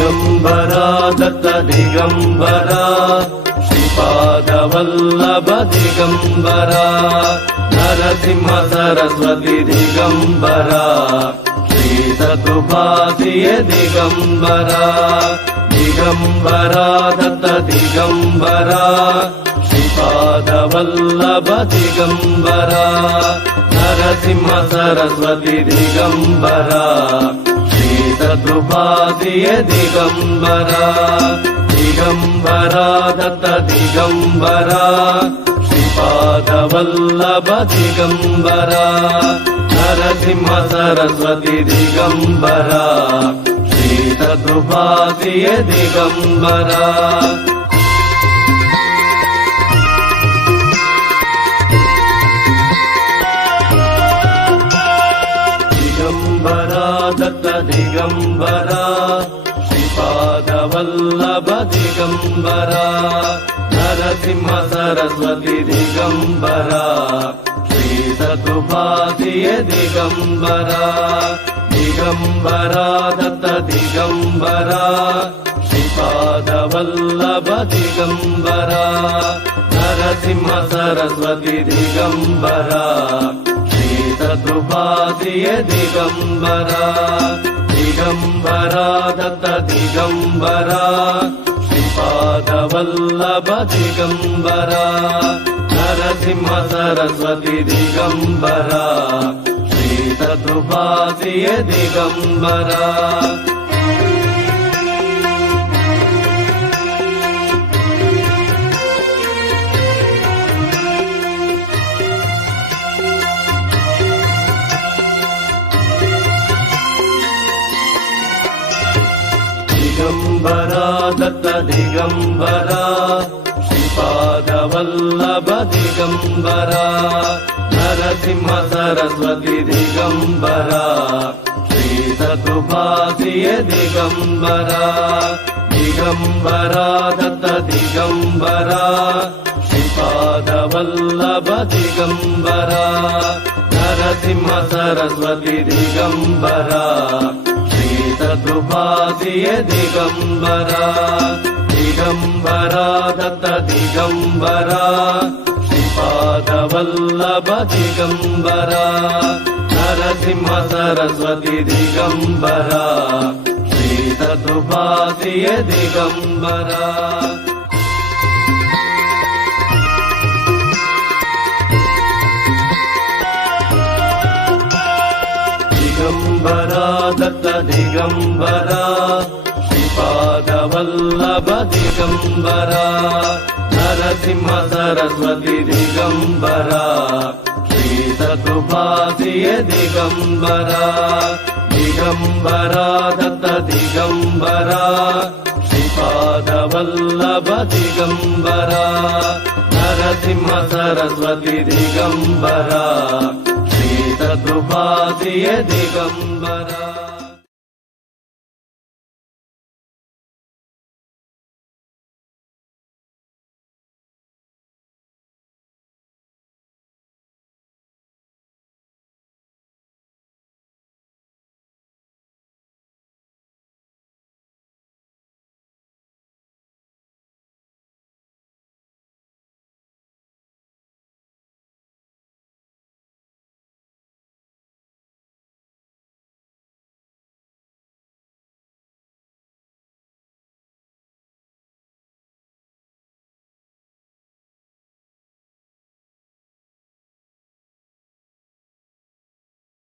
Digambara Datta Digambara Sripada Vallabha Digambara Narasimha Saraswati Digambara Shri ಸತುಪಾದಿಯ Digambara Digambara Datta Digambara Sripada Vallabha Digambara Narasimha Saraswati Digambara Shri ಸತುಪಾದಿಯ Digambara Digambara Datta Digambara Sripada Vallabha Digambara Narasimha Saraswati Digambara Shri ಸತುಪಾದಿಯ Digambara Digambara Datta Digambara Sripada Vallabha Digambara Narasimha Saraswati Digambara Shri ಸತುಪಾದಿಯ Digambara Digambara Datta Digambara Sripada Vallabha Digambara Narasimha Saraswati Digambara Shri ಸತುಪಾದಿಯ Digambara Digambara Datta Digambara Sripada Vallabha Digambara Narasimha Saraswati Digambara Shri ಸತುಪಾದಿಯ Digambara Digambara Datta Digambara Sripada Vallabha Digambara Narasimha Saraswati Digambara Shri ಸತುಪಾದಿಯ Digambara Digambara Datta Digambara Sripada Vallabha Digambara Narasimha Saraswati Digambara Shri ಸತುಪಾದಿಯ Digambara Digambara Datta Digambara Sripada Vallabha Digambara Narasimha Saraswati Digambara Shri ಸತುಪಾದಿಯ Digambara Digambara Datta Digambara Sripada Vallabha Digambara Narasimha Saraswati Digambara Shri ಸತುಪಾದಿಯ Digambara Digambara Datta Digambara Sripada Vallabha Digambara Narasimha Saraswati Digambara Shri ಸತುಪಾದಿಯ Digambara